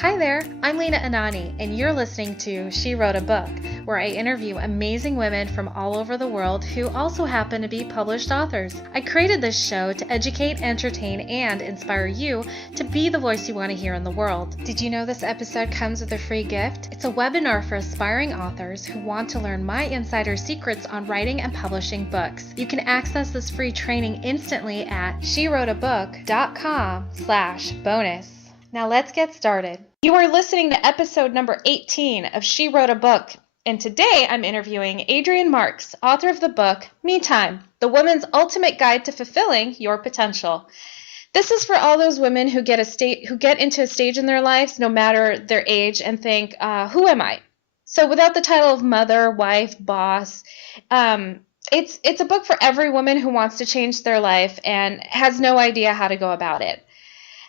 Hi there, I'm Lena Anani, and you're listening to She Wrote a Book, where I interview amazing women from all over the world who also happen to be published authors. I created this show to educate, entertain, and inspire you to be the voice you want to hear in the world. Did you know this episode comes with a free gift? It's a webinar for aspiring authors who want to learn my insider secrets on writing and publishing books. You can access this free training instantly at SheWroteABook.com/bonus. Now let's get started. You are listening to episode number 18 of She Wrote a Book, and today I'm interviewing Adrienne Marks, author of the book Me Time: The Woman's Ultimate Guide to Fulfilling Your Potential. This is for all those women who get into a stage in their lives, no matter their age, and think, who am I? So without the title of mother, wife, boss, it's a book for every woman who wants to change their life and has no idea how to go about it.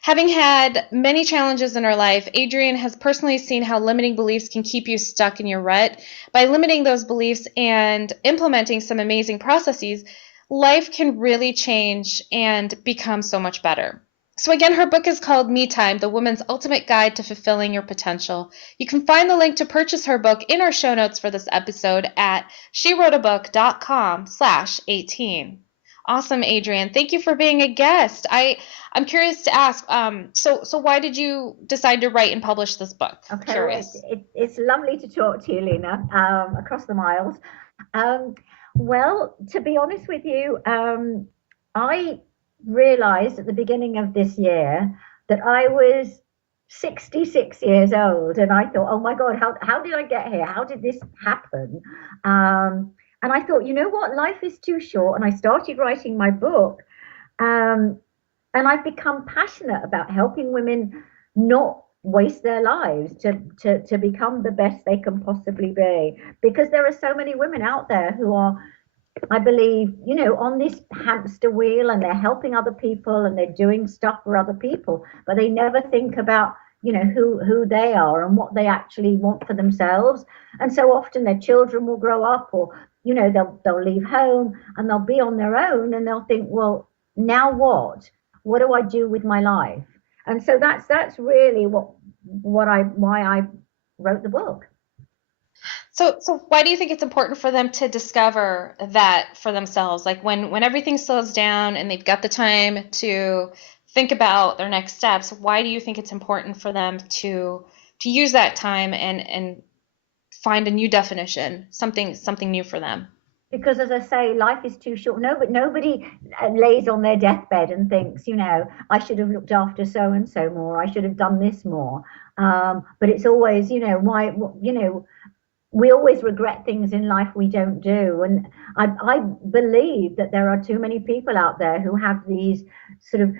Having had many challenges in her life, Adrienne has personally seen how limiting beliefs can keep you stuck in your rut. By limiting those beliefs and implementing some amazing processes, life can really change and become so much better. So again, her book is called Me Time: The Woman's Ultimate Guide to Fulfilling Your Potential. You can find the link to purchase her book in our show notes for this episode at SheWroteABook.com/18. Awesome, Adrienne. Thank you for being a guest. I'm curious to ask, so why did you decide to write and publish this book? Okay, Curious. well, it's lovely to talk to you, Lena, across the miles. Well, to be honest with you, I realized at the beginning of this year that I was 66 years old, and I thought, oh my God, how did I get here? How did this happen? And I thought, you know what, life is too short, and I started writing my book. And I've become passionate about helping women not waste their lives to become the best they can possibly be. Because there are so many women out there who are, I believe, on this hamster wheel, and they're helping other people and they're doing stuff for other people, but they never think about, who they are and what they actually want for themselves. And so often their children will grow up, or, they'll leave home and they'll be on their own, and they'll think, well, now what? What do I do with my life? And so that's really why I wrote the book. So why do you think it's important for them to discover that for themselves? Like when everything slows down and they've got the time to think about their next steps, why do you think it's important for them to use that time and find a new definition, something new for them? Because, as I say, life is too short. Nobody lays on their deathbed and thinks, I should have looked after so and so more. I should have done this more. But it's always, why, we always regret things in life we don't do. And I believe that there are too many people out there who have these sort of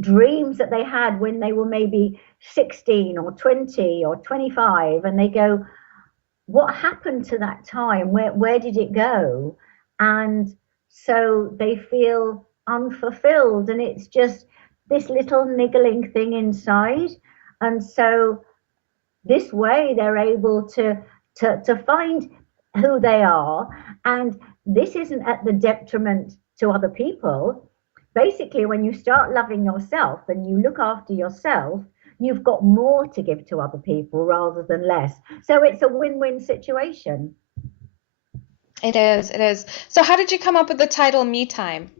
dreams that they had when they were maybe 16 or 20 or 25, and they go, what happened to that time? Where did it go? And so they feel unfulfilled, and it's just this little niggling thing inside. And so this way they're able to find who they are, and this isn't at the detriment to other people. Basically, when you start loving yourself and you look after yourself, you've got more to give to other people rather than less. So it's a win-win situation. It is. So how did you come up with the title Me Time?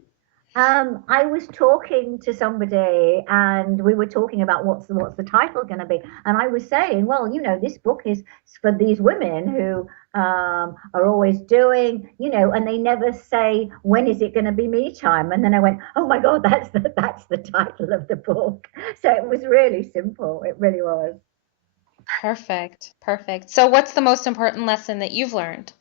I was talking to somebody, and we were talking about what's the title going to be, and I was saying, well, this book is for these women who are always doing, and they never say, when is it going to be me time? And then I went, oh my God, that's the title of the book. So it was really simple. It really was. Perfect. So what's the most important lesson that you've learned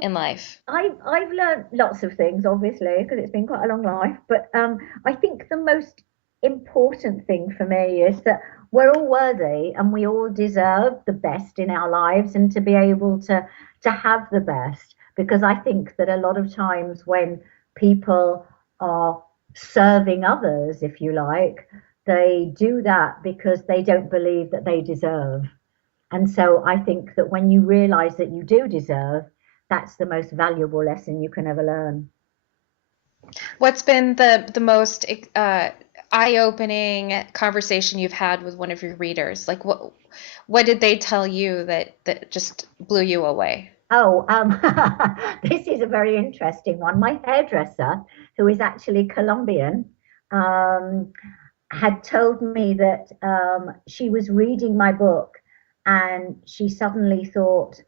in life? I've learned lots of things, obviously, because it's been quite a long life. But I think the most important thing for me is that we're all worthy and we all deserve the best in our lives, and to be able to have the best. Because I think that a lot of times when people are serving others, if you like, they do that because they don't believe that they deserve. And so I think that when you realize that you do deserve, that's the most valuable lesson you can ever learn. What's been the most eye-opening conversation you've had with one of your readers? Like what did they tell you that just blew you away? Oh, this is a very interesting one. My hairdresser, who is actually Colombian, um, had told me that she was reading my book and she suddenly thought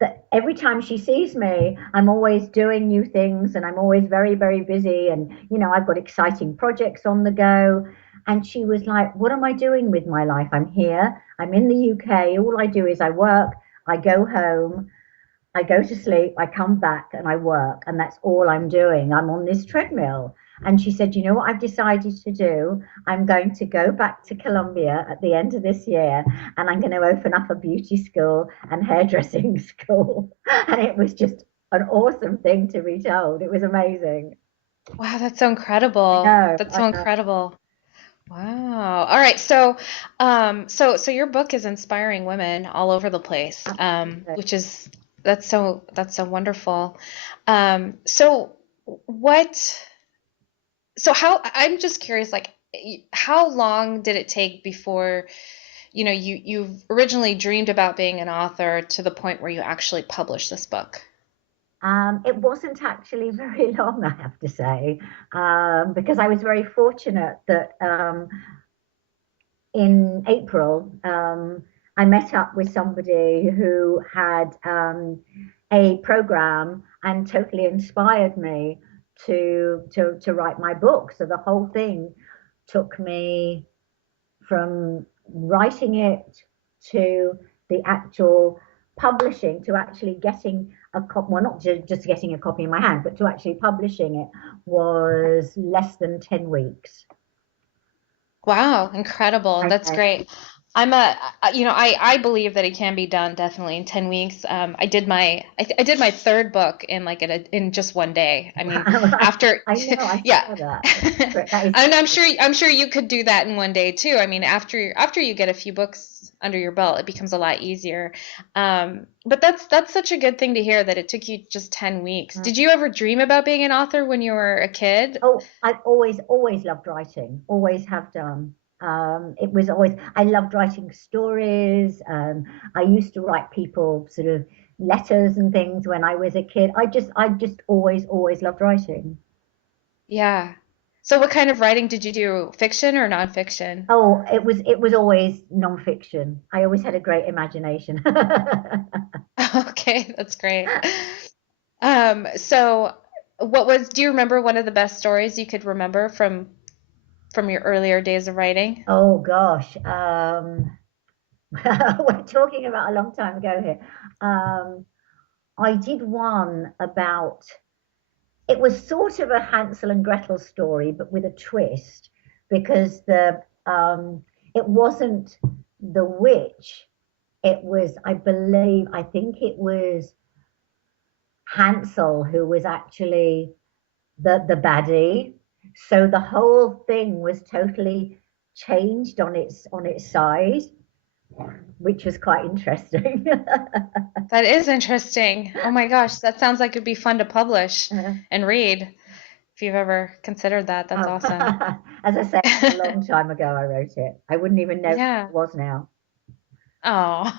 that every time she sees me, I'm always doing new things and I'm always very, very busy. And, I've got exciting projects on the go. And she was like, what am I doing with my life? I'm here, I'm in the UK. All I do is I work, I go home, I go to sleep, I come back and I work, and that's all I'm doing. I'm on this treadmill. And she said, you know what I've decided to do? I'm going to go back to Colombia at the end of this year and I'm going to open up a beauty school and hairdressing school. And it was just an awesome thing to be told. It was amazing. Wow, that's so I incredible. know. That's I so know. incredible. Wow. All right. So your book is inspiring women all over the place, Absolutely. which is that's so wonderful. So what? So how? I'm just curious, like, how long did it take before, you've originally dreamed about being an author to the point where you actually published this book? It wasn't actually very long, I have to say, because I was very fortunate that in April, I met up with somebody who had a program and totally inspired me to write my book. So the whole thing took me from writing it to the actual publishing to actually getting a copy. Well, not just getting a copy in my hand, but to actually publishing it was less than 10 weeks. Wow, incredible. I That's know. great. I believe that it can be done definitely in 10 weeks. I did my third book in like in just one day. I mean, after, I know, I yeah. saw that. That is And I'm sure you could do that in one day too. I mean, after you get a few books under your belt, it becomes a lot easier. But that's such a good thing to hear that it took you just 10 weeks. great. Did you ever dream about being an author when you were a kid? Oh, I've always loved writing, always have done. It was always, I loved writing stories. I used to write people sort of letters and things when I was a kid. I just always loved writing. Yeah. So what kind of writing did you do? Fiction or nonfiction? Oh, it was always nonfiction. I always had a great imagination. Okay, that's great. So do you remember one of the best stories you could remember from your earlier days of writing? Oh gosh, we're talking about a long time ago here. Um, I did one about, it was sort of a Hansel and Gretel story, but with a twist, because it wasn't the witch. It was, I think it was Hansel who was actually the baddie. So the whole thing was totally changed on its side, which was quite interesting. That is interesting. Oh my gosh, that sounds like it'd be fun to publish and read if you've ever considered that. That's Oh, awesome. as I say, a long time ago I wrote it. I wouldn't even know Yeah. what it was now. Oh,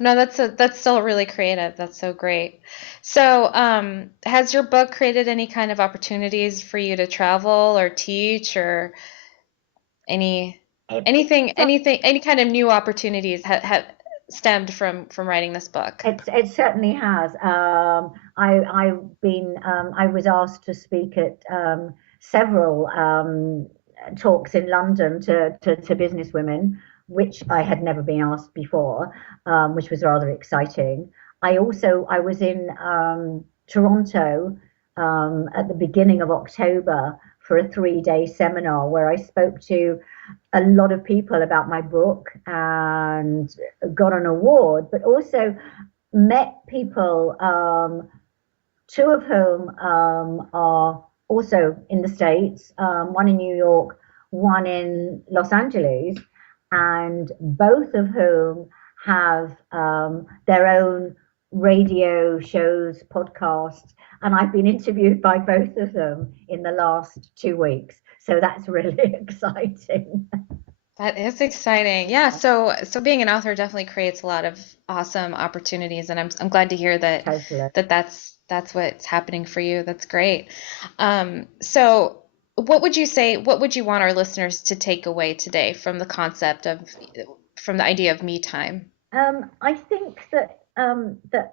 no, that's still really creative. That's so great. So, has your book created any kind of opportunities for you to travel or teach or any It, any kind of new opportunities have stemmed from writing this book? it certainly has. I was asked to speak at several talks in London to business women, which I had never been asked before, which was rather exciting. I was in Toronto at the beginning of October for a 3-day seminar where I spoke to a lot of people about my book and got an award, but also met people, two of whom are also in the States, one in New York, one in Los Angeles, and both of whom have their own radio shows, podcasts, and I've been interviewed by both of them in the last 2 weeks. So that's really exciting. That is exciting. Yeah, so being an author definitely creates a lot of awesome opportunities, and I'm glad to hear that Totally. that's what's happening for you. That's great. So what would you say, what would you want our listeners to take away today from the concept of from the idea of me time? I think that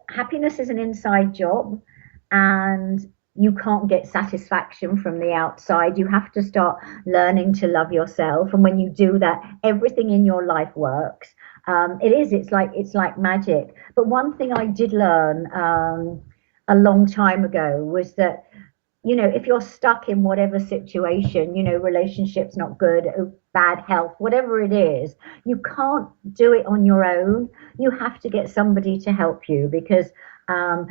happiness is an inside job, and you can't get satisfaction from the outside. You have to start learning to love yourself, and when you do that, everything in your life works. It's like magic. But one thing I did learn a long time ago was that, if you're stuck in whatever situation, relationships not good, bad health, whatever it is, you can't do it on your own. You have to get somebody to help you, because um,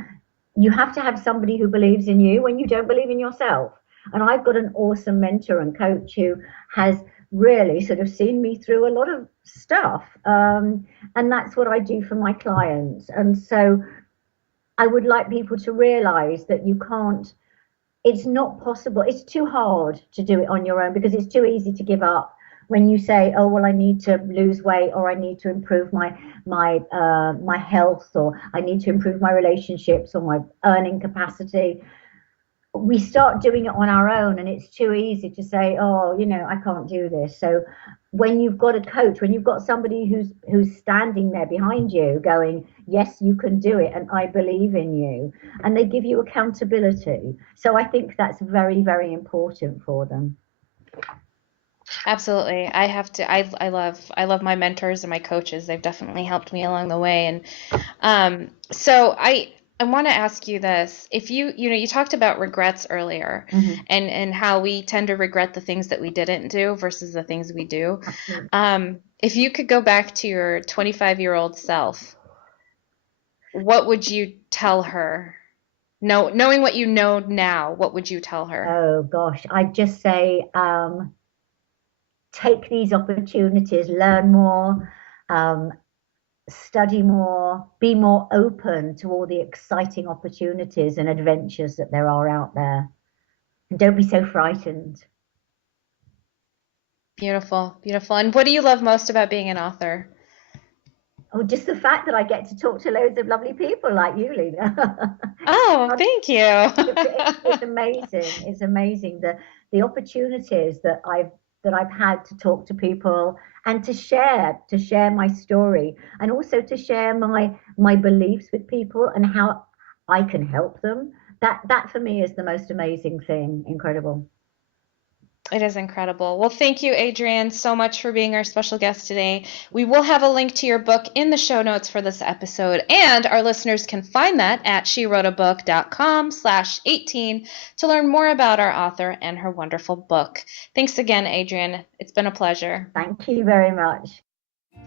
you have to have somebody who believes in you when you don't believe in yourself. And I've got an awesome mentor and coach who has really sort of seen me through a lot of stuff. And that's what I do for my clients. And so I would like people to realize that you can't, it's not possible. It's too hard to do it on your own, because it's too easy to give up when you say, oh well, I need to lose weight, or I need to improve my health, or I need to improve my relationships or my earning capacity. We start doing it on our own, and it's too easy to say, oh, I can't do this. So when you've got a coach, when you've got somebody who's standing there behind you going, yes, you can do it, and I believe in you, and they give you accountability. So I think that's very, very important for them. Absolutely. I love my mentors and my coaches. They've definitely helped me along the way. And so I want to ask you this. If you talked about regrets earlier, Mm-hmm. and how we tend to regret the things that we didn't do versus the things we do. If you could go back to your 25-year-old self, what would you tell her? Knowing what you know now, what would you tell her? Oh gosh, I'd just say, take these opportunities, learn more, um, study more, be more open to all the exciting opportunities and adventures that there are out there. And don't be so frightened. Beautiful, beautiful. And what do you love most about being an author? Oh, just the fact that I get to talk to loads of lovely people like you, Lena. Oh, thank you. It's amazing. It's amazing the opportunities that I've had to talk to people and to share my story, and also to share my beliefs with people and how I can help them. That for me is the most amazing thing. Incredible. It is incredible. Well, thank you, Adrienne, so much for being our special guest today. We will have a link to your book in the show notes for this episode, and our listeners can find that at SheWroteABook.com/18 to learn more about our author and her wonderful book. Thanks again, Adrienne. It's been a pleasure. Thank you very much.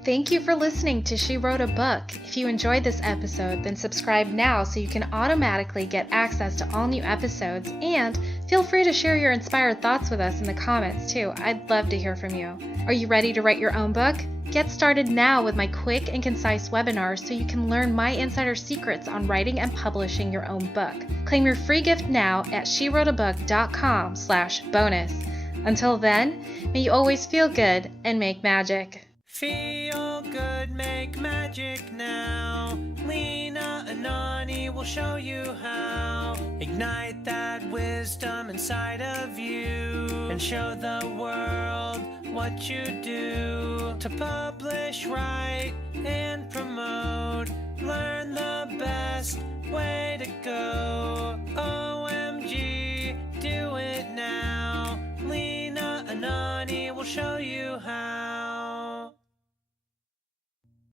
Thank you for listening to She Wrote a Book. If you enjoyed this episode, then subscribe now so you can automatically get access to all new episodes, and feel free to share your inspired thoughts with us in the comments too. I'd love to hear from you. Are you ready to write your own book? Get started now with my quick and concise webinars so you can learn my insider secrets on writing and publishing your own book. Claim your free gift now at SheWroteABook.com/bonus. Until then, may you always feel good and make magic. Feel good, make magic now. Lena and Anani will show you how. Ignite that wisdom inside of you and show the world what you do. To publish, write, and promote, learn the best way to go. OMG, do it now. Lena and Anani will show you how.